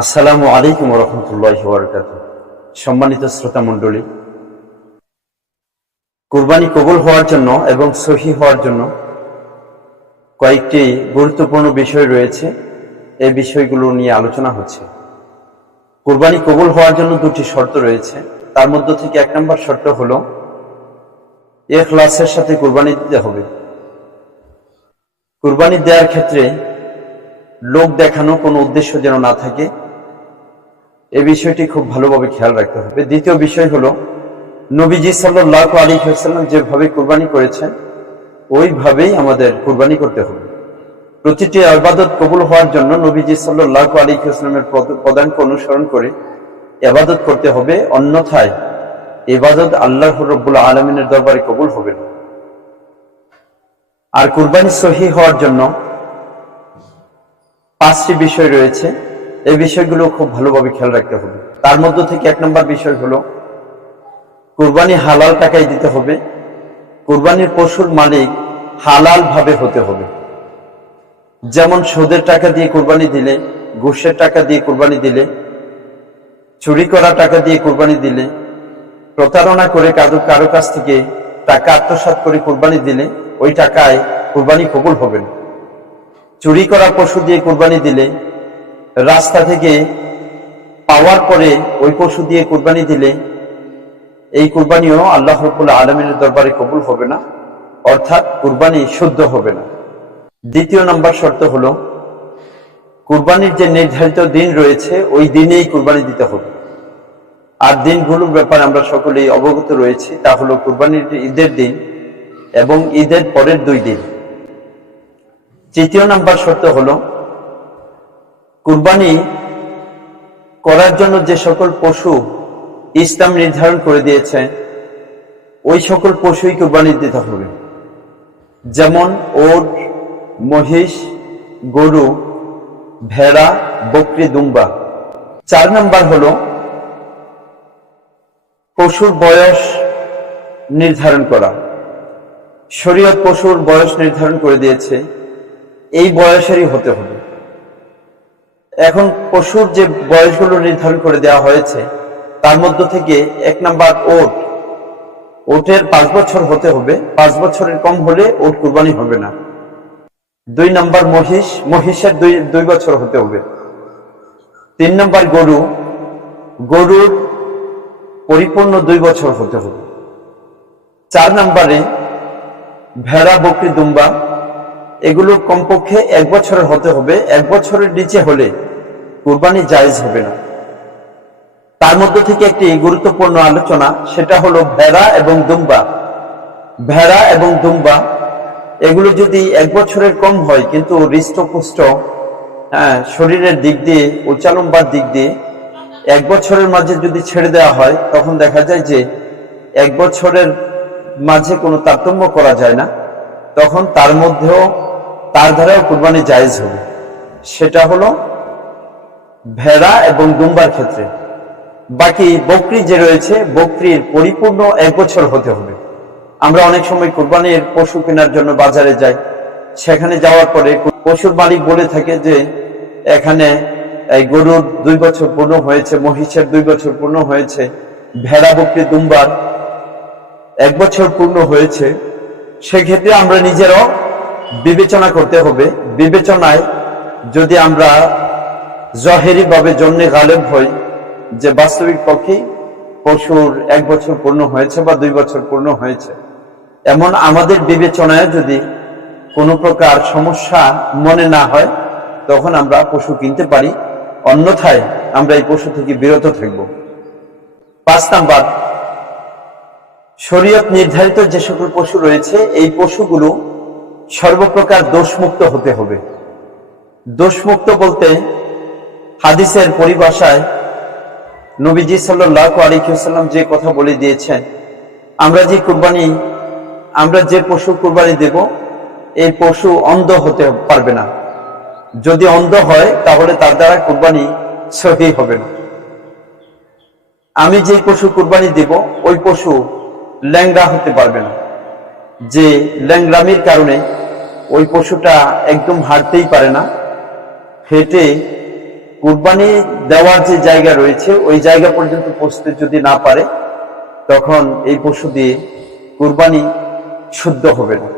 আসসালামু আলাইকুম রহমতুল্লাহ বরকাত সম্মানিত শ্রোতা মণ্ডলী, কুরবানি কবুল হওয়ার জন্য এবং সহি হওয়ার জন্য কয়েকটি গুরুত্বপূর্ণ বিষয় রয়েছে। এই বিষয়গুলো নিয়ে আলোচনা হচ্ছে। কুরবানি কবুল হওয়ার জন্য দুটি শর্ত রয়েছে। তার মধ্য থেকে এক নম্বর শর্ত হলো ক্লাসের সাথে কুরবানি দিতে হবে। কুরবানি দেওয়ার ক্ষেত্রে লোক দেখানো কোনো উদ্দেশ্য যেন না থাকে এ বিষয়টি খুব ভালোভাবে খেয়াল রাখতে হবে। দ্বিতীয় বিষয় হলো, নবীজি সাল্লাহ আলী সাল্লাম যেভাবে কুরবানি করেছেন, ওইভাবেই আমাদের কুরবানি করতে হবে। প্রতিটি আবাদত কবুল হওয়ার জন্য নবীজি সাল্লাহ আলী ইসলামের প্রদানকে অনুসরণ করে এবাদত করতে হবে, অন্যথায় এবাদত আল্লাহ রব্বুল আলমিনের দরবারে কবুল হবে না। আর কুরবানি সহি হওয়ার জন্য পাঁচটি বিষয় রয়েছে। এই বিষয়গুলো খুব ভালোভাবে খেয়াল রাখতে হবে। তার মধ্য থেকে এক নম্বর বিষয় হলো, কুরবানি হালাল টাকায় দিতে হবে। কুরবানির পশুর মালিক হালাল ভাবে হতে হবে। যেমন সুদের টাকা দিয়ে কুরবানি দিলে, ঘুষের টাকা দিয়ে কুরবানি দিলে, চুরি করা টাকা দিয়ে কুরবানি দিলে, প্রতারণা করে কারও কারও কাছ থেকে টাকা আত্মসাত করে কুরবানি দিলে, ওই টাকায় কুরবানি কবুল হবে চুরি করা পশু দিয়ে কোরবানি দিলে রাস্তা থেকে পাওয়ার পরে ওই পশু দিয়ে কোরবানি দিলে এই কুরবানিও আল্লাহ রবুল্লা আলমিনের দরবারে কবুল হবে না, অর্থাৎ কুরবানি শুদ্ধ হবে না। দ্বিতীয় নম্বর শর্ত হলো, কুরবানির যে নির্ধারিত দিন রয়েছে, ওই দিনেই কুরবানি দিতে হবে। আর দিনগুলোর ব্যাপারে আমরা সকলেই অবগত রয়েছি, তা হলো কুরবানির ঈদের দিন এবং ঈদের পরের দুই দিন। তৃতীয় নাম্বার শর্ত হলো কুরবানি করার জন্য যে সকল পশু ইসলাম নির্ধারণ করে দিয়েছে, ওই সকল পশুই কুরবানি দিতে হবে। যেমন ওট, মহিষ, গরু, ভেড়া, বকরি, দুম্বা। চার নাম্বার হলো পশুর বয়স নির্ধারণ করা। শরীয়ত পশুর বয়স নির্ধারণ করে দিয়েছে, এই বয়সেরই হতে হবে। এখন পশুর যে বয়সগুলো নির্ধারণ করে দেওয়া হয়েছে, তার মধ্য থেকে এক নাম্বার ওট, ওটের পাঁচ বছর হতে হবে, পাঁচ বছরের কম হলে ওট কুরবানি হবে না। দুই নাম্বার মহিষ, মহিষের দুই দুই বছর হতে হবে। তিন নাম্বার গরু, গরুর পরিপূর্ণ দুই বছর হতে হবে। চার নাম্বারে ভেড়া, বকরি, দুম্বা, এগুলো কমপক্ষে এক বছরের হতে হবে। এক বছরের নিচে হলে কুরবানি জায়জ হবে না। তার মধ্যে থেকে একটি গুরুত্বপূর্ণ আলোচনা, সেটা হলো ভেড়া এবং দুম্বা। ভেড়া এবং দুম্বা, এগুলো যদি এক বছরের কম হয়, কিন্তু হৃষ্টপুষ্ট হ্যাঁ শরীরের দিক দিয়ে উচালম্বার দিক দিয়ে এক বছরের মাঝে যদি ছেড়ে দেওয়া হয়, তখন দেখা যায় যে এক বছরের মাঝে কোনো তারতম্য করা যায় না। তখন তার মধ্যেও, তার ধারাও কুরবানি জায়জ হবে। সেটা হলো ভেড়া এবং দুম্বার ক্ষেত্রে। বাকি বকরি যে রয়েছে, বকরির পরিপূর্ণ এক বছর হতে হবে। আমরা অনেক সময় কোরবানির পশু কেনার জন্য বাজারে যাই। সেখানে যাওয়ার পরে পশুর মালিক বলে থাকে যে, এখানে এই গরুর দুই বছর পূর্ণ হয়েছে, মহিষের দুই বছর পূর্ণ হয়েছে, ভেড়া, বকরি, দুম্বার এক বছর পূর্ণ হয়েছে। সেক্ষেত্রে আমরা নিজেরাও বিবেচনা করতে হবে। বিবেচনায় যদি আমরা জহেরি ভাবে জন্য গালেব হই, যে বাস্তবিক পক্ষে পশুর এক বছর পূর্ণ হয়েছে বা দুই বছর পূর্ণ হয়েছে। এমন আমাদের বিবেচনায় যদি কোনো প্রকার সমস্যা মনে না হয়, তখন আমরা পশু কিনতে পারি, অন্যথায় আমরা এই পশু থেকে বিরত থাকব। পাঁচ নাম্বার, শরীয়ত নির্ধারিত যে সকল পশু রয়েছে, এই পশুগুলো সর্বপ্রকার দোষমুক্ত হতে হবে। দোষমুক্ত বলতে হাদিসের পরিভাষায় নবীজি সাল্লাহ আলিকাল্লাম যে কথা বলে দিয়েছেন, আমরা যে কুরবানি, আমরা যে পশু কুরবানি দেব, এই পশু অন্ধ হতে পারবে না। যদি অন্ধ হয়, তাহলে তার দ্বারা কুরবানি সহি হবে না। আমি যে পশু কুরবানি দেব, ওই পশু ল্যাংরা হতে পারবে না। যে ল্যাংরামির কারণে ওই পশুটা একদম হাঁটতেই পারে না, হেঁটে কুরবানি দেওয়ার যে জায়গা রয়েছে, ওই জায়গা পর্যন্ত পৌঁছতে যদি না পারে, তখন এই পশু দিয়ে কুরবানি শুদ্ধ হবে না।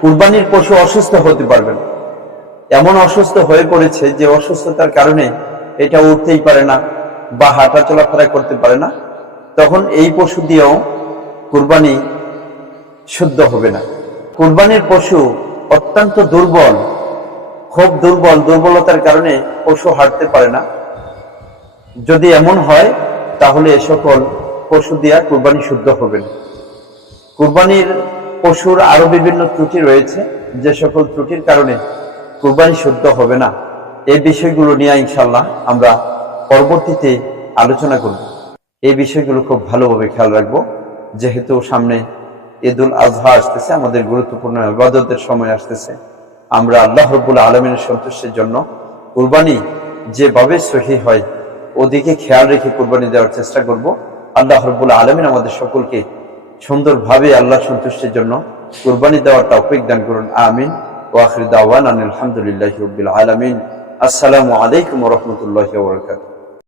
কুরবানির পশু অসুস্থ হতে পারবে না। এমন অসুস্থ হয়ে পড়েছে যে অসুস্থতার কারণে এটা উঠতেই পারে না বা হাঁটা চলাফেরা করতে পারে না, তখন এই পশু দিয়েও কুরবানি শুদ্ধ হবে না। কুরবানির পশু অত্যন্ত দুর্বল খুব দুর্বল, দুর্বলতার কারণে পশু হাঁটতে পারে না। যদি এমন হয়, তাহলে এ সকল পশু দিয়া কুরবানি শুদ্ধ হবে। না কুরবানির পশুর আরও বিভিন্ন ত্রুটি রয়েছে। যে সকল ত্রুটির কারণে কুরবানি শুদ্ধ হবে না। এই বিষয়গুলো নিয়ে ইনশাল্লাহ আমরা পরবর্তীতে আলোচনা করব। এই বিষয়গুলো খুব ভালোভাবে খেয়াল রাখব। যেহেতু সামনে ঈদুল আজহা আসতেছে, আমাদের গুরুত্বপূর্ণ ইবাদতের সময় আসতেছে। আমরা আল্লাহ রব্বুল আলমিনের সন্তুষ্টির জন্য কুরবানি যেভাবে সহি হয়, ওদিকে খেয়াল রেখে কুরবানি দেওয়ার চেষ্টা করব। আল্লাহ রব্বুল আলমিন আমাদের সকলকে সুন্দরভাবে আল্লাহ সন্তুষ্টির জন্য কুরবানি দেওয়ার তৌফিক দান করুন। আমিন। ওয়াখির দাওয়ান আলহামদুলিল্লাহ রবিল আলমিন। আসসালামু আলাইকুম রহমতুল্লাহ বরকাত